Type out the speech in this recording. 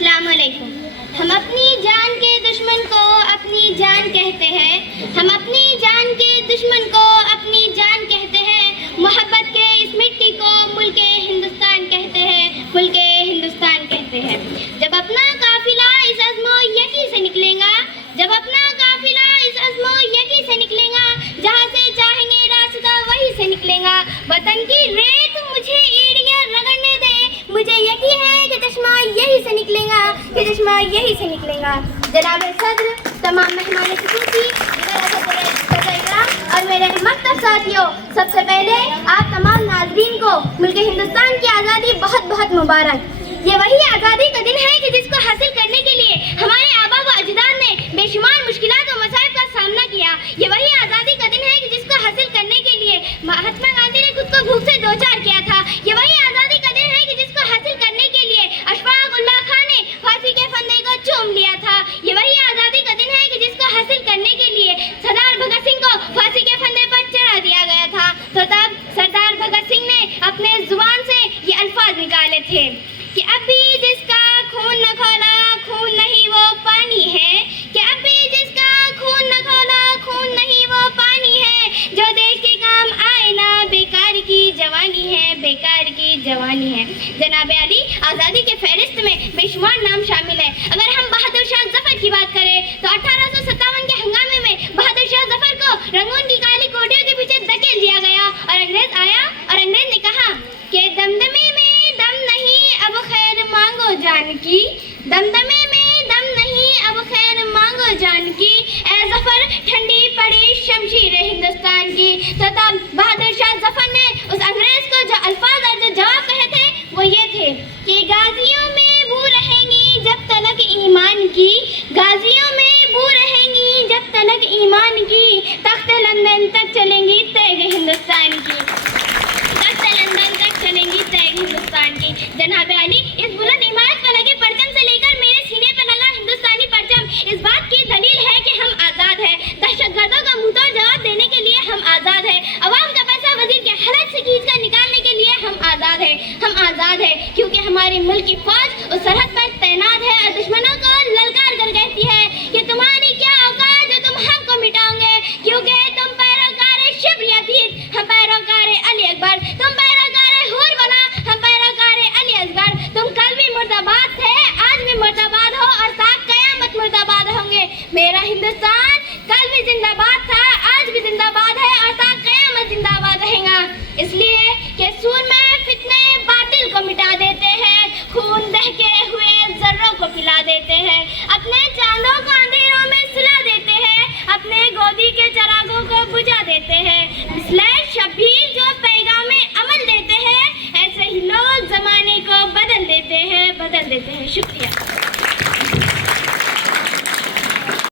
السلام علیکم. ہم اپنی جان کے دشمن کو اپنی جان کہتے ہیں. ہم اپنی جان کے دشمن کو اپنی جان کہتے ہیں. محبت کے اس مٹی کو ملک ہندوستان کہتے ہیں. ملک ہندوستان کہتے ہیں. جب اپنا قافلہ اس عزم و یقین سے نکلے گا, جب اپنا قافلہ اس عزم و یقین سے نکلے گا, جہاں سے چاہیں گے راستہ وہیں سے نکلے گا. وطن کی ریت مجھے ایڑیاں رگڑنے دے, مجھے یقین ہے کہ چشمہ یہی سے نکلے گا, کہ چشمہ یہی سے نکلے گا. جناب صدر, تمام مہمان خصوصی, صدر اکرام اور میرے مکتب ساتھیوں, سب سے پہلے آپ تمام ناظرین کو ملک ہندوستان کی آزادی بہت بہت مبارک. یہ وہی آزادی کا دن ہے کہ جس کو حاصل کرنے کے لیے ہمارے آباء و اجداد نے بے شمار مشکلات و مصائب کا سامنا کیا. یہ وہی آزادی کا دن ہے کہ جس کو حاصل کرنے کے لیے مہاتما گاندھی نے خود کو بھوک سے دوچار کیا تھا. یہ وہی آزادی کا دن ہے کہ جس کو حاصل کرنے کے لیے اشفاق اللہ خان نے پھانسی کے پھندے کو چوم لیا تھا. یہ وہی آزادی کا دن ہے کہ جس کو حاصل کرنے کے لیے سردار بھگت سنگھ کو پھانسی کے پھندے پر چڑھا دیا گیا تھا. تو تب سردار بھگت سنگھ نے اپنے زبان سے یہ الفاظ نکالے تھے کہ اب بھی جس کا خون نہ کھولا خون نہیں وہ پانی ہے, کہ اب بھی جس کا خون نہ کھولا خون نہیں وہ پانی ہے, جو دیش کے کام آئے نا بیکار کی جوانی ہے, بیکار کی جوانی ہے. جناب علی, آزادی کے فہرست میں بے شمار نام شامل ہے. اگر ہم بہادر شاہ ظفر کی بات کریں تو 1857 کے ہنگامے میں بہادر شاہ ظفر کو رنگون کی کالی کوٹھیوں کے پیچھے دھکیل دیا گیا, اور انگریز آیا اور انگریز نے کہا کہ دمدمے میں دم نہیں اب خیر مانگو جان کی, دمدمے میں دم نہیں اب خیر مانگو جان کی, اے ظفر ٹھنڈی پڑی شمشیر ہندوستان کی. تو تب بہادر شاہ ظفر نے اس انگریز کو جو الفاظ اور جو جواب کہے تھے وہ یہ تھے کہ غازیوں میں بو رہیں گی جب تلک ایمان کی, غازیوں میں بو رہیں گی جب تلک ایمان کی, تخت لندن تک چلیں گی تیغ ہندوستان کی, تخت لندن تک چلیں گی تیغ ہندوستان کی. جناب علی, اس بلند عمارت پر لگے پرچم سے لے کر میرے سینے پر لگا ہندوستانی پرچم اس بات کی دلیل ہے کہ ہم آزاد ہیں. دہشت گردوں کا منہ توڑ جواب دینے کے لیے ہم آزاد ہیں. عوام کا پیسہ وزیر کے حلق سے کھینچ کر نکالنے کے لیے ہم آزاد ہیں. ہم آزاد ہیں کیونکہ ہمارے ملک کی فوج اس سرحد پر تعینات ہے اور دشمنوں کو للکار کر کہتی ہے کہ تمہاری کیا اوقات جو تم حق کو مٹاؤ گے, کیونکہ تم پیروکار شبر یزید, ہم پیروکار علی اکبر, تم پیروکار حور بنا, ہم پیروکار علی اصغر. تم کل بھی مرداباد تھے, آج بھی مرداباد ہو اور تا قیامت مرداباد ہوں گے. میرا ہندوستان کل بھی زندہ باد تھا, آج بھی زندہ باد ہے اور تا قیامت زندہ باد رہے گا. اس لیے کہ سور میں فتنے باطل کو مٹا دیتے ہیں, خون دہکے ہوئے ذروں کو پلا دیتے ہیں, اپنے چاندوں کو اندھیروں میں سلا دیتے ہیں, اپنے گودی کے چراغوں کو بجھا دیتے ہیں. مثل شبیر جو پیغام عمل دیتے ہیں, ایسے ہی لوگ زمانے کو بدل دیتے ہیں. شکریہ.